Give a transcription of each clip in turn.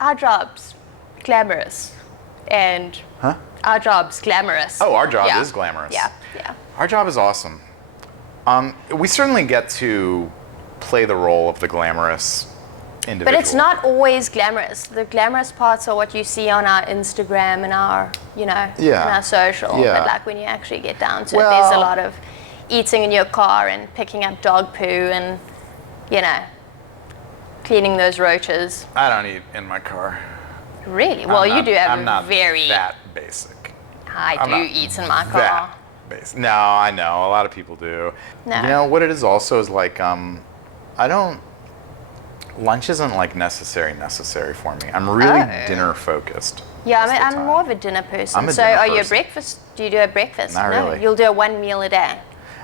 our job's glamorous, and our job's glamorous. Oh, our job is glamorous. Yeah, yeah. Our job is awesome. We certainly get to play the role of the glamorous individual. But it's not always glamorous. The glamorous parts are what you see on our Instagram and our, and our social. Yeah. But like when you actually get down to it, there's a lot of eating in your car and picking up dog poo and, cleaning those roaches. I don't eat in my car. Really? Well, you do have I'm not very... that basic. I do eat in my car. That basic. No, I know. A lot of people do. No. You know, what it is also is like, lunch isn't like necessary for me. I'm really dinner focused. Yeah, I'm more of a dinner person. I'm a so dinner are you a person. breakfast? Do you do a breakfast? Not No, really. you'll do a one meal a day.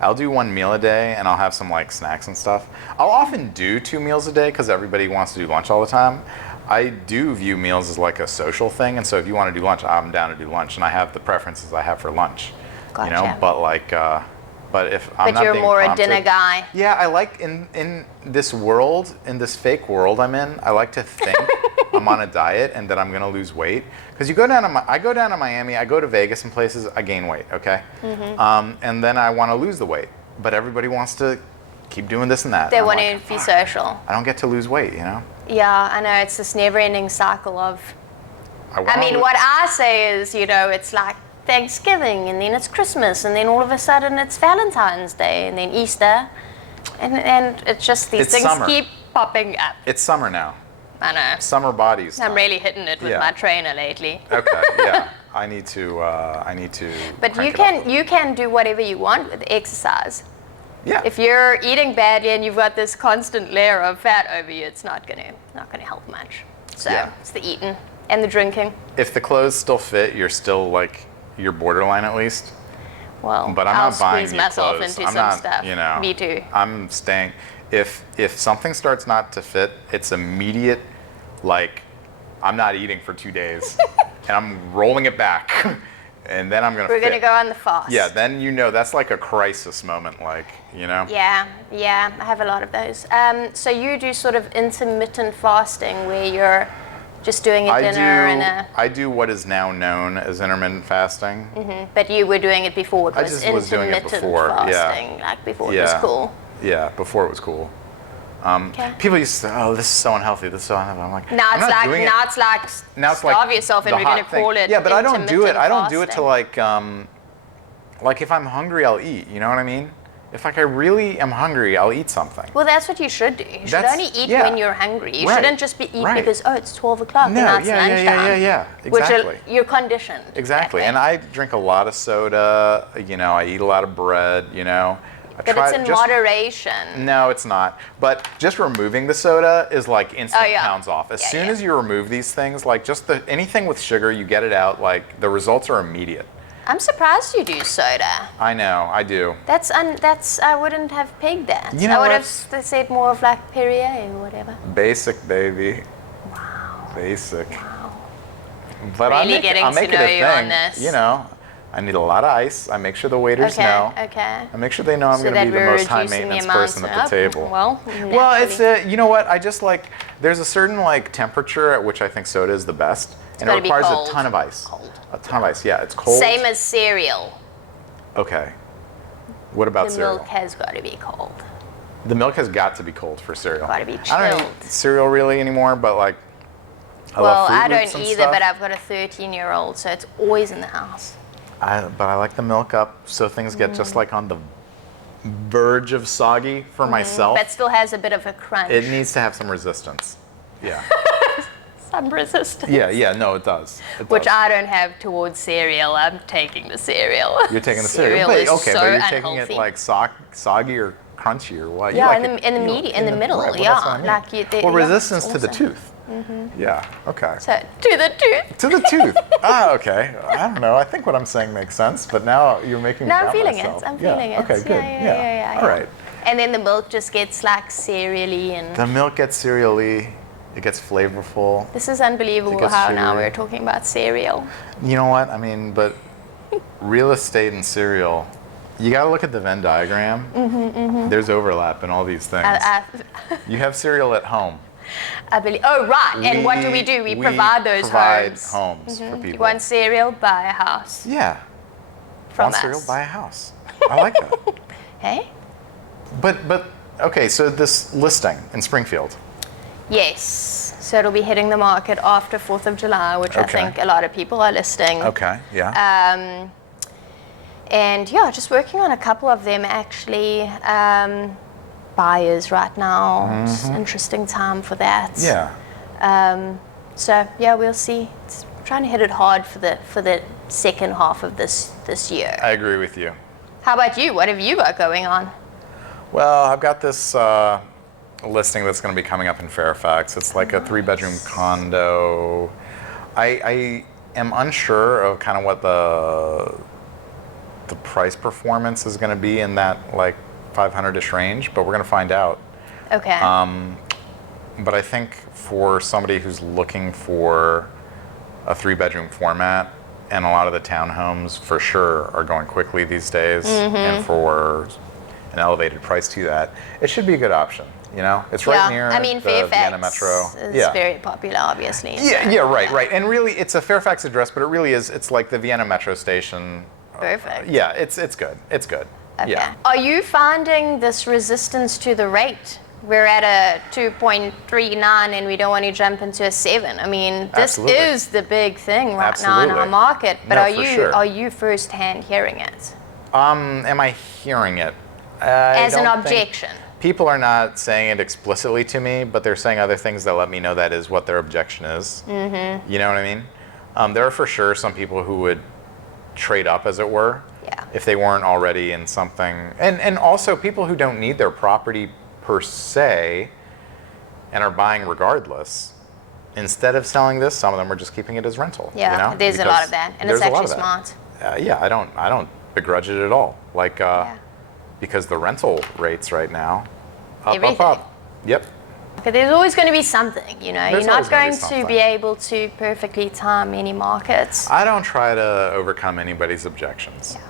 I'll do one meal a day and I'll have some like snacks and stuff. I'll often do 2 meals a day because everybody wants to do lunch all the time. I do view meals as like a social thing, and so if you want to do lunch, I'm down to do lunch, and I have the preferences I have for lunch. Gotcha. But like, but if I'm not you're being more prompted, a dinner guy. Yeah, I like in this world, in this fake world I'm in, I like to think I'm on a diet and that I'm gonna lose weight. Because I go down to Miami, I go to Vegas and places, I gain weight, okay? And then I want to lose the weight, but everybody wants to keep doing this and that. They And I'm want like, to be social. I don't get to lose weight, Yeah, I know. It's this never-ending cycle of... what I say is, it's like Thanksgiving, and then it's Christmas, and then all of a sudden it's Valentine's Day, and then Easter, and it's just these things summer. keep popping up. It's summer now. I know. Summer bodies. I'm really hitting it with my trainer lately. Okay, yeah. I need to. But you can do whatever you want with exercise. Yeah. If you're eating badly and you've got this constant layer of fat over you, it's not gonna help much. So it's the eating and the drinking. If the clothes still fit, you're borderline at least. Well, But I'm I'll not buying squeeze new myself clothes. into I'm some not, stuff. Me too. I'm staying. If something starts not to fit, it's immediate. Like, I'm not eating for 2 days, and I'm rolling it back, and then I'm gonna. We're gonna go on the fast. Yeah, then that's like a crisis moment, Yeah, I have a lot of those. So you do sort of intermittent fasting where you're just doing a dinner and a... I do what is now known as intermittent fasting. But you were doing it before. I just was doing it before, fasting, like before it was cool. Yeah, before it was cool. People used to say, "Oh, this is so unhealthy. This is so unhealthy." I'm like, now it's like starve yourself, and we're going to call it. Yeah, but I don't do it. I don't fasting. do it to like if I'm hungry, I'll eat. You know what I mean? If I really am hungry, I'll eat something. Well, that's what you should do. You should only eat when you're hungry. You shouldn't just be eat because it's 12 o'clock no, and it's lunchtime. Yeah. Exactly. Which you're conditioned. Exactly. And I drink a lot of soda. I eat a lot of bread. But it's in moderation. No, it's not. But just removing the soda is like instant pounds off. As soon as you remove these things, like just anything with sugar, you get it out, like the results are immediate. I'm surprised you do soda. I know, I do. That's I wouldn't have pegged that. I would have said more of like Perrier or whatever. Basic, baby. Wow. Basic. Wow. But really I'll make it a thing. On this. I need a lot of ice. I make sure the waiters know. Okay. I make sure they know I'm going to be the most high maintenance person at the table. Well, it's you know what? I just like there's a certain like temperature at which I think soda is the best, and it requires a ton of ice. Cold. A ton of ice. Yeah, it's cold. Same as cereal. Okay. What about cereal? The milk has got to be cold. The milk has got to be cold for cereal. Got to be chilled. I don't eat cereal really anymore, but like I love Fruit I Loops don't and either, stuff. but I've got a 13-year-old, so it's always in the house. But I like the milk up so things get just like on the verge of soggy for myself. But still has a bit of a crunch. It needs to have some resistance. Yeah. Some resistance. Yeah, no, it does. Which I don't have towards cereal. I'm taking the cereal. You're taking the cereal. Is but you're unhealthy. taking it like soggy or crunchy or what? Yeah, you like in the middle. Right, Yeah, that's what I mean. Resistance to the tooth. Yeah. Okay. So to the tooth. To the tooth. Okay. I don't know. I think what I'm saying makes sense, but now you're making me doubt myself. I'm feeling it. Okay. Good. Yeah. All right. And then the milk just gets like cereal-y and... The milk gets cereal-y. It gets flavorful. This is unbelievable how now we're talking about cereal. You know what? I mean, but real estate and cereal, you got to look at the Venn diagram. There's overlap in all these things. You have cereal at home. I believe. Oh, right. And what do? We provide those homes. Homes for people. You want cereal? Buy a house. Yeah. From Want us. cereal? Buy a house. I like that. Hey? But okay, so this listing in Springfield. Yes. So it'll be hitting the market after 4th of July, which I Okay. think a lot of people are listing. Okay, yeah. And yeah, just working on a couple of them actually. Buyers right now. It's an interesting time for that. Yeah. So yeah, we'll see. It's trying to hit it hard for the second half of this year. I agree with you. How about you? What have you got going on? Well, I've got this listing that's going to be coming up in Fairfax. It's like a 3-bedroom condo. I am unsure of kind of what the price performance is going to be in that like 500-ish range, but we're going to find out. Okay. But I think for somebody who's looking for a 3-bedroom format, and a lot of the townhomes for sure are going quickly these days, and for an elevated price to that, it should be a good option. You know, it's right near the Fairfax Vienna Metro. is very popular, obviously. Yeah, right. And really, it's a Fairfax address, but it really is. It's like the Vienna Metro station. Perfect. Yeah, it's good. It's good. Okay. Yeah. Are you finding this resistance to the rate? We're at a 2.39 and we don't want to jump into a 7. I mean, this Absolutely. is the big thing right now in our Absolutely. market. But No, are for you sure. are you firsthand hearing it Am I hearing it? as an don't think- objection? People are not saying it explicitly to me, but they're saying other things that let me know that is what their objection is. Mm-hmm. You know what I mean? There are for sure some people who would trade up, as it were, if they weren't already in something. And also people who don't need their property per se and are buying regardless. Instead of selling this, some of them are just keeping it as rental. Yeah, you know? there's a lot of that, and it's There's a lot actually of that. smart. Yeah, I don't begrudge it at all. Like, because the rental rates right now, up. Yep. But there's always going to be something, you know. There's You're always not gonna going be to something. be able to perfectly time any markets. I don't try to overcome anybody's objections. Yeah.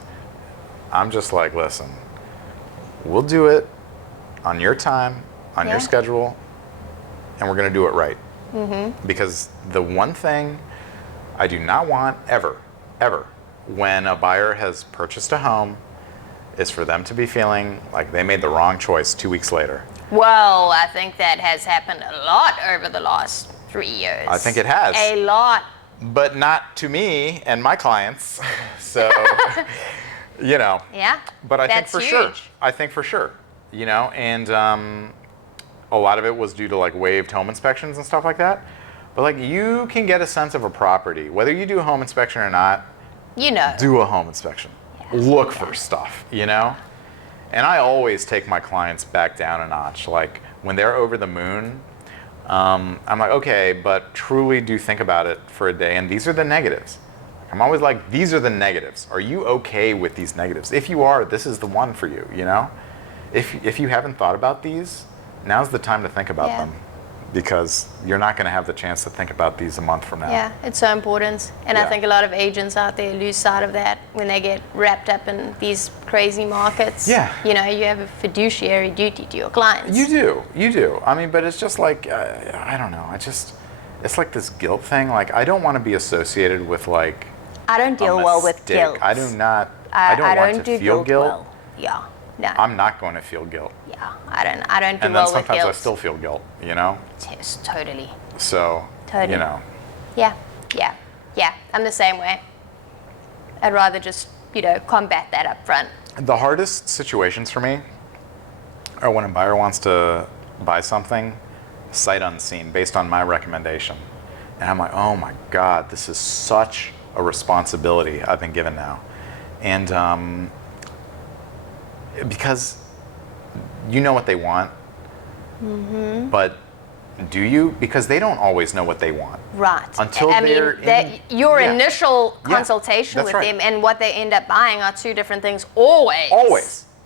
I'm just like, listen, we'll do it on your time, on your schedule, and we're going to do it right. Mm-hmm. Because the one thing I do not want ever, when a buyer has purchased a home, is for them to be feeling like they made the wrong choice 2 weeks later. Well, I think that has happened a lot over the last 3 years. I think it has. A lot. But not to me and my clients. So, you know. Yeah. But I think That's for huge. sure. I think for sure. You know, and a lot of it was due to like waived home inspections and stuff like that. But like you can get a sense of a property, whether you do a home inspection or not. You know. Do a home inspection. Look for stuff, you know? And I always take my clients back down a notch. Like when they're over the moon, I'm like, okay, but truly do think about it for a day. And these are the negatives. I'm always like, these are the negatives. Are you okay with these negatives? If you are, this is the one for you, you know? If you haven't thought about these, now's the time to think about them. Because you're not going to have the chance to think about these a month from now. Yeah, it's so important. And I think a lot of agents out there lose sight of that when they get wrapped up in these crazy markets. Yeah. You know, you have a fiduciary duty to your clients. You do. I mean, but it's just like, I don't know. It's like this guilt thing. Like, I don't want to be associated with like I don't deal well with mistake. guilt. I do not. I don't want to feel guilt. Well. Yeah. No. I'm not going to feel guilt. Yeah. I don't do well with guilt. And then sometimes I still feel guilt, you know? Yes, totally. So, Totally. you know. Yeah. I'm the same way. I'd rather just, combat that up front. The hardest situations for me are when a buyer wants to buy something sight unseen based on my recommendation. And I'm like, oh my God, this is such a responsibility I've been given now. And because you know what they want, but do you? Because they don't always know what they want. Right. Until your initial consultation with them and what they end up buying are two different things. Always.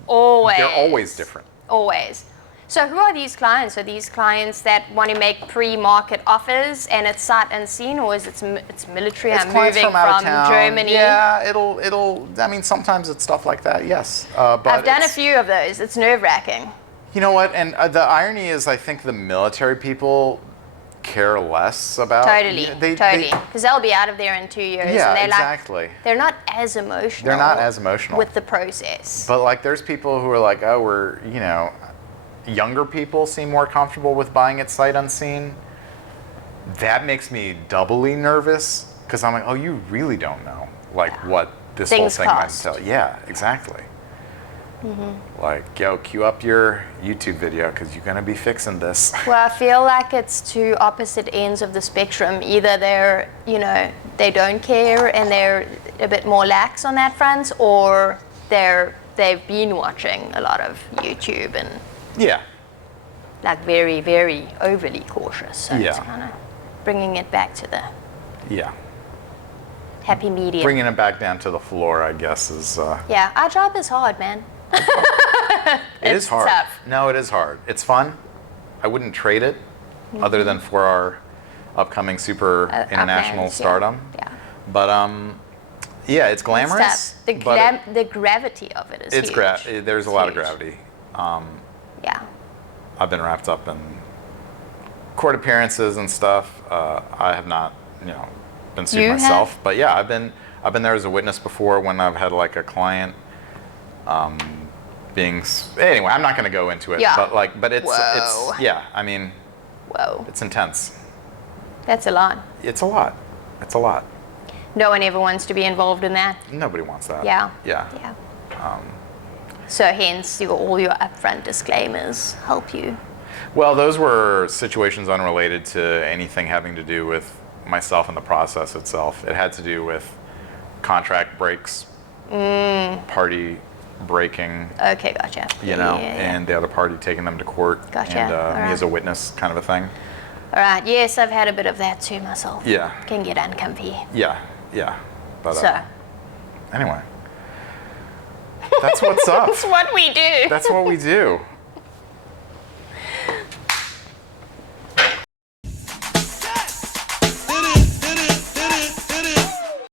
They're always different. Always. So who are these clients? Are these clients that want to make pre-market offers and it's sight unseen, or is it's military? It's I'm clients moving out of from town. Germany. Yeah, it'll. I mean, sometimes it's stuff like that. Yes. But I've done a few of those. It's nerve-wracking. You know what? And the irony is, I think the military people care less about. Totally, totally. Because they'll be out of there in 2 years. Yeah, and they're exactly. They're not as emotional. They're not as emotional with the process. But like, there's people who are like, oh, we're, you know, younger people seem more comfortable with buying it sight unseen. That makes me doubly nervous because I'm like, oh, you really don't know like what this Things whole thing cost. might tell. Yeah, exactly. Like, yo, cue up your YouTube video because you're gonna be fixing this. Well, I feel like it's two opposite ends of the spectrum. Either they're, you know, they don't care and they're a bit more lax on that front, or they've been watching a lot of YouTube and Yeah. like very, very overly cautious. So it's Yeah. kind of bringing it back to the Yeah. happy medium. Bringing it back down to the floor, I guess, is. Yeah, our job is hard, man. It is hard. tough. No, it is hard. It's fun. I wouldn't trade it, other than for our upcoming super international plans, stardom. Yeah. But yeah, it's glamorous. It's tough. The gravity of it is It's huge. there's a lot of gravity. Yeah. I've been wrapped up in court appearances and stuff. I have not, you know, been sued You myself. have? But yeah, I've been there as a witness before when I've had like a client anyway, I'm not going to go into it. Yeah. But it's Whoa. yeah. I mean, Whoa. it's intense. That's a lot. It's a lot. It's a lot. No one ever wants to be involved in that. Nobody wants that. Yeah. Yeah. Yeah. So hence all your upfront disclaimers help you. Well, those were situations unrelated to anything having to do with myself and the process itself. It had to do with contract breaks, party breaking, Okay, gotcha. you know, Yeah. and the other party taking them to court, Gotcha. and me Alright. as a witness kind of a thing. All right. Yes, I've had a bit of that too myself. Yeah. Can get uncomfy. Yeah, yeah. But So anyway, that's what's up. that's what we do. That's what we do.